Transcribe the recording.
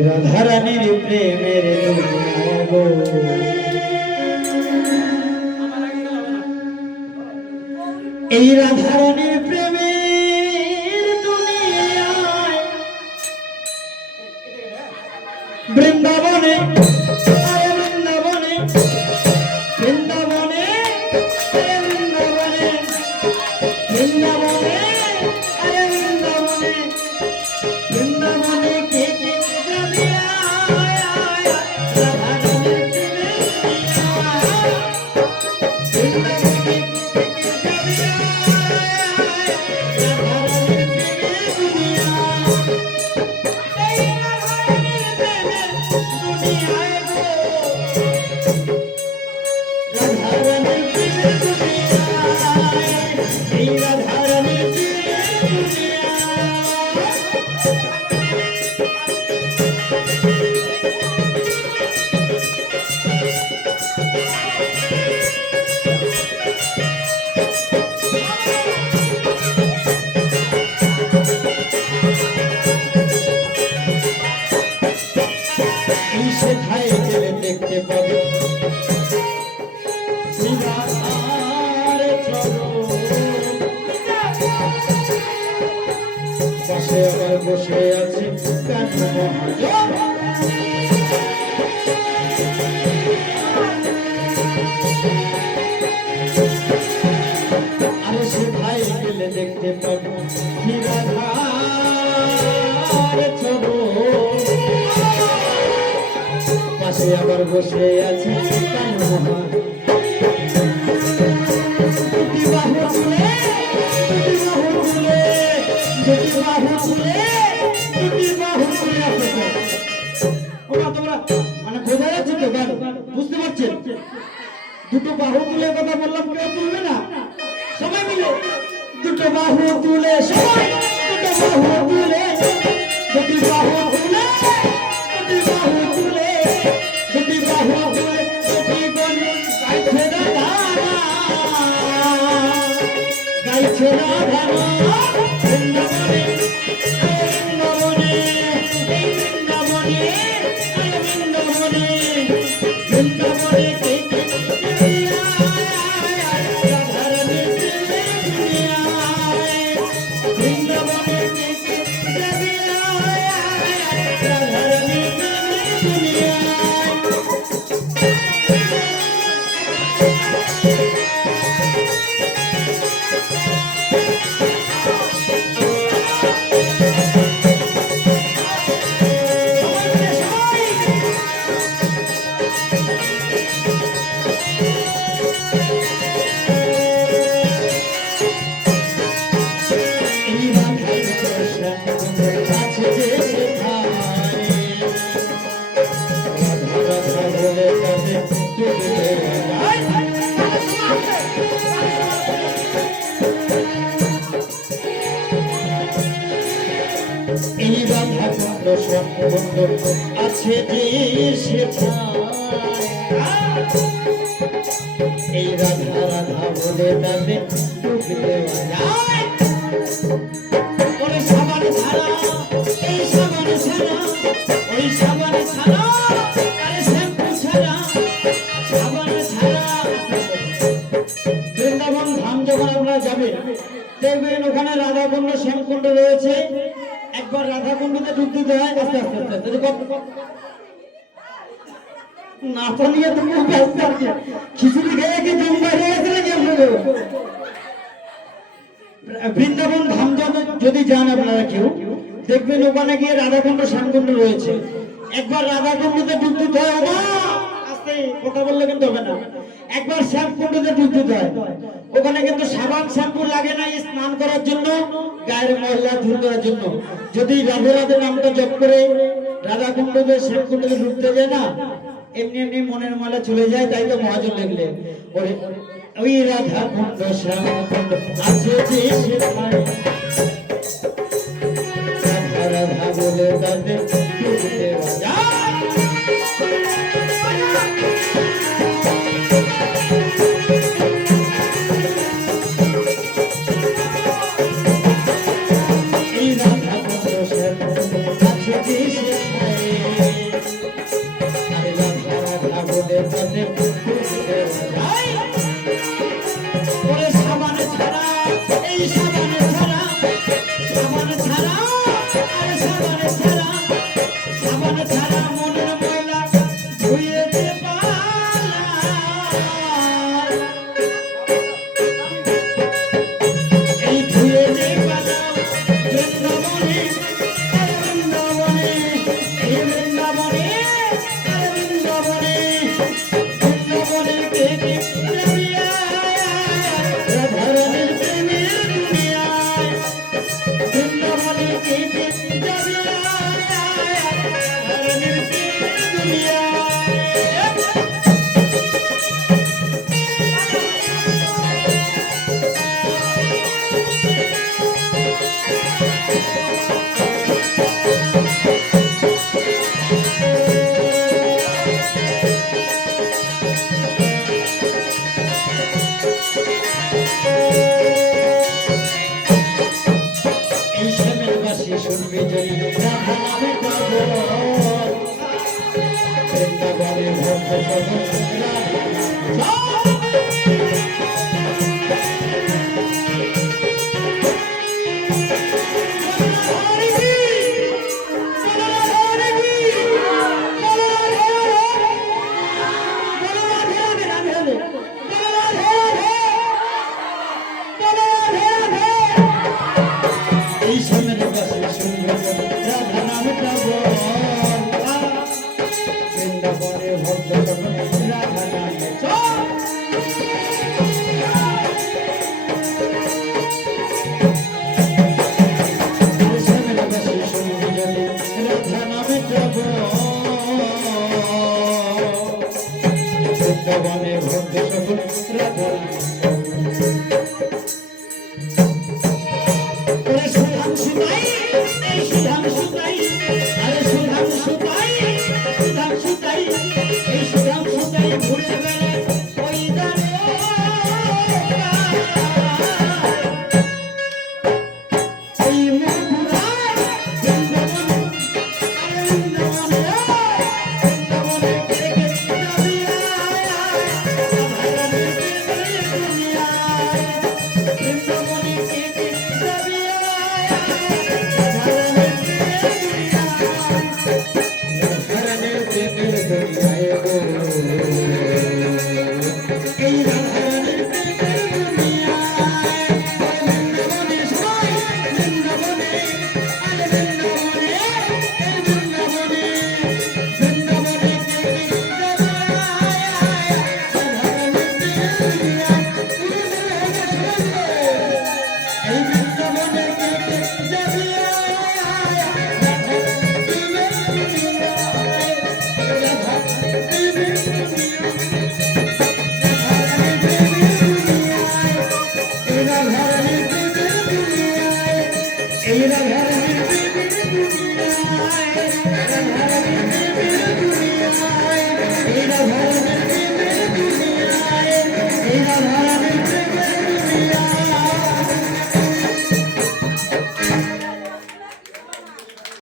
রাধারানীর প্রেমের গো এই রাধারানীর প্রেমের দুনিয়ায় বৃন্দাবনে আরে বৃন্দাবনে বৃন্দাবনে আরে বৃন্দাবনে বৃন্দাবনে আরে বৃন্দাবনে বৃন্দাবনে কে কে যাবে রাধারানীর দেখতে পাবে পাশে আবার বসে আছে আরে সে ভাই গেলে দেখতে পাবে পাশে আবার বসে আছে মানে বোঝা যাচ্ছে তো গান বুঝতে পারছেন দুটো বাহু তুলে কথা বললাম কেউ তুলবে না সবাই মিলে দুটো বাহু তুলে সবাই দুটো বাহু তুলে দুটি বাহু তুলে দুটি বাহু তুলে দুটি বাহু তুলে দুটি গনি গাইছে রাধা গাইছে রাধা বৃন্দাবনে বৃন্দাবনে বৃন্দাবনে বৃন্দাবনে বৃন্দাবনে কে কে এই রাধা কুণ্ড শ্যামকুণ্ড আছে যে এই রাধা রাধা বলে তাতে ডুবতে ওই সাবান ছাড়া এই সাবান ছাড়া ওই সাবান ছাড়া আরে শ্যাম্পু ছাড়া সাবান ছাড়া বৃন্দাবন ধাম যখন আপনারা যাবেন দেখবেন ওখানে রাধা কুণ্ড শ্যামকুণ্ড রয়েছে একবার রাধা কুণ্ডতে ডুব দিতে হয় আস্তে আস্তে আস্তে নাচা নিয়ে তুমি ব্যস্ত আছে খিচুড়ি খেয়ে কি দম বাইরে গেছে নাকি আপনাদের বৃন্দাবন ধাম যদি যান আপনারা কেউ দেখবেন ওখানে গিয়ে রাধা কুণ্ড শ্যামকুণ্ড রয়েছে একবার রাধা কুণ্ডতে ডুব দিতে হয় আস্তে কথা বললে কিন্তু হবে না একবার শ্যামকুণ্ডতে ডুব দিতে হয় ওখানে কিন্তু সাবান শ্যাম্পু লাগে না স্নান করার জন্য গায়ের ময়লা দূর করার জন্য যদি রাধে রাধে নামটা জপ করে রাধা কুণ্ডতে শ্যামকুণ্ডতে ডুবতে যায় না এমনি এমনি মনের ময়লা চলে যায় তাই তো মহাজন লিখলেন ওই রাধা কুণ্ড শ্যামকুণ্ড আছে যে